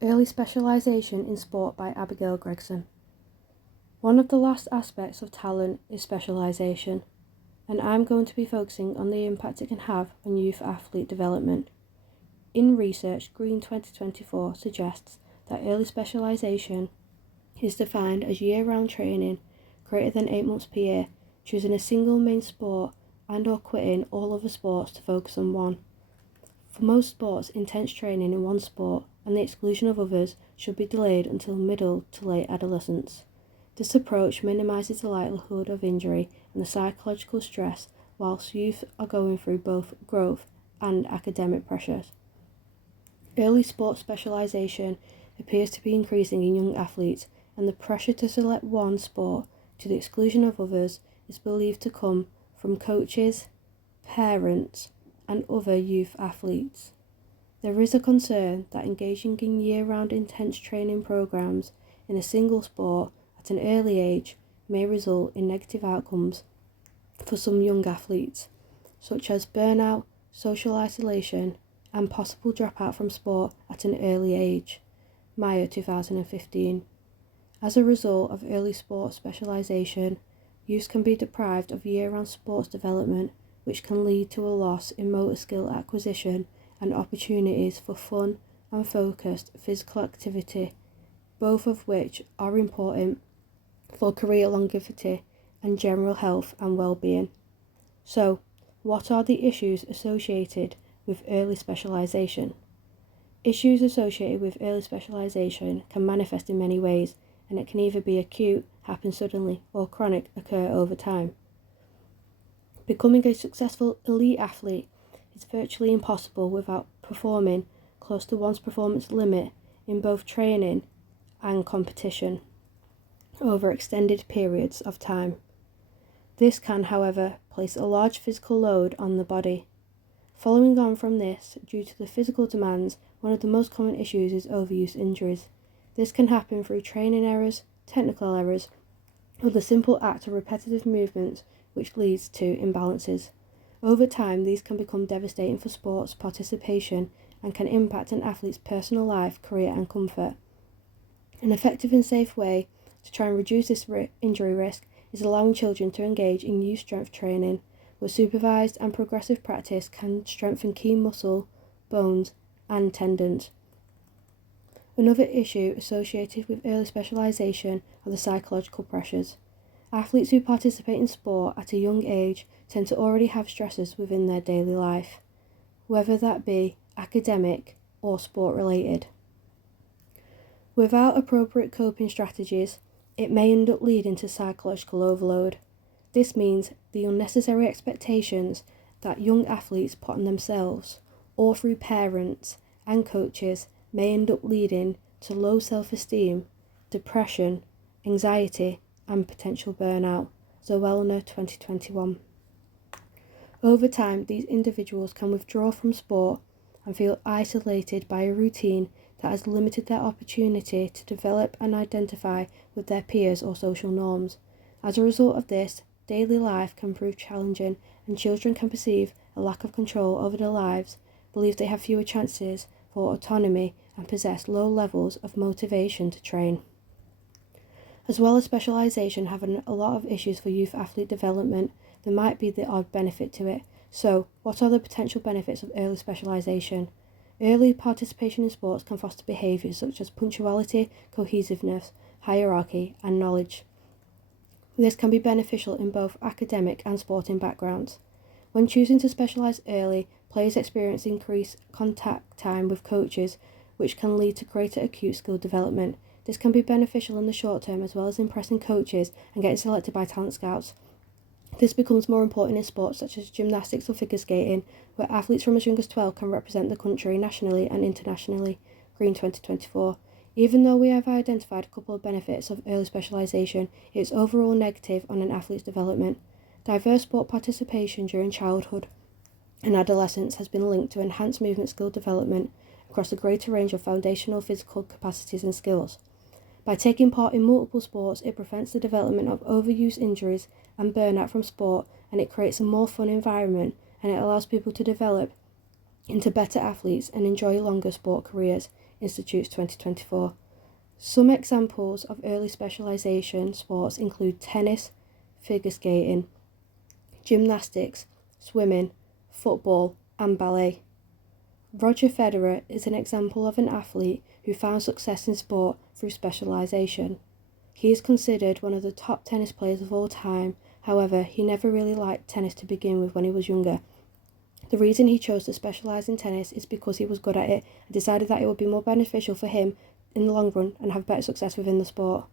Early Specialisation in Sport by Abigail Gregson. One of the last aspects of talent is specialisation, and I'm going to be focusing on the impact it can have on youth athlete development. In research, Green 2024 suggests that early specialisation is defined as year-round training greater than 8 months per year, choosing a single main sport and/or quitting all other sports to focus on one. For most sports, intense training in one sport and the exclusion of others should be delayed until middle to late adolescence. This approach minimises the likelihood of injury and the psychological stress whilst youth are going through both growth and academic pressures. Early sport specialisation appears to be increasing in young athletes, and the pressure to select one sport to the exclusion of others is believed to come from coaches, parents, and other youth athletes. There is a concern that engaging in year-round intense training programs in a single sport at an early age may result in negative outcomes for some young athletes, such as burnout, social isolation, and possible dropout from sport at an early age. Meyer 2015. As a result of early sport specialisation, youth can be deprived of year-round sports development, which can lead to a loss in motor skill acquisition and opportunities for fun and focused physical activity, both of which are important for career longevity and general health and well-being. So, what are the issues associated with early specialisation? Issues associated with early specialisation can manifest in many ways, and it can either be acute, happen suddenly, or chronic, occur over time. Becoming a successful elite athlete is virtually impossible without performing close to one's performance limit in both training and competition over extended periods of time. This can, however, place a large physical load on the body. Following on from this, due to the physical demands, one of the most common issues is overuse injuries. This can happen through training errors, technical errors, or the simple act of repetitive movements, which leads to imbalances. Over time, these can become devastating for sports participation and can impact an athlete's personal life, career, and comfort. An effective and safe way to try and reduce this injury risk is allowing children to engage in youth strength training, where supervised and progressive practice can strengthen key muscle, bones, and tendons. Another issue associated with early specialisation are the psychological pressures. Athletes who participate in sport at a young age tend to already have stressors within their daily life, whether that be academic or sport-related. Without appropriate coping strategies, it may end up leading to psychological overload. This means the unnecessary expectations that young athletes put on themselves, or through parents and coaches, may end up leading to low self-esteem, depression, anxiety, and potential burnout. Zowellner 2021. Over time, these individuals can withdraw from sport and feel isolated by a routine that has limited their opportunity to develop and identify with their peers or social norms. As a result of this, daily life can prove challenging, and children can perceive a lack of control over their lives, believe they have fewer chances for autonomy, and possess low levels of motivation to train. As well as specialisation having a lot of issues for youth athlete development, there might be the odd benefit to it. So, what are the potential benefits of early specialisation? Early participation in sports can foster behaviours such as punctuality, cohesiveness, hierarchy, and knowledge. This can be beneficial in both academic and sporting backgrounds. When choosing to specialise early, players experience increased contact time with coaches, which can lead to greater acute skill development. This can be beneficial in the short term, as well as impressing coaches and getting selected by talent scouts. This becomes more important in sports such as gymnastics or figure skating, where athletes from as young as 12 can represent the country nationally and internationally. Green 2024. Even though we have identified a couple of benefits of early specialisation, it is overall negative on an athlete's development. Diverse sport participation during childhood and adolescence has been linked to enhanced movement skill development across a greater range of foundational physical capacities and skills. By taking part in multiple sports, it prevents the development of overuse injuries and burnout from sport, and it creates a more fun environment, and it allows people to develop into better athletes and enjoy longer sport careers. Institute's 2024. Some examples of early specialisation sports include tennis, figure skating, gymnastics, swimming, football, and ballet. Roger Federer is an example of an athlete who found success in sport through specialisation. He is considered one of the top tennis players of all time. However, he never really liked tennis to begin with when he was younger. The reason he chose to specialise in tennis is because he was good at it and decided that it would be more beneficial for him in the long run and have better success within the sport.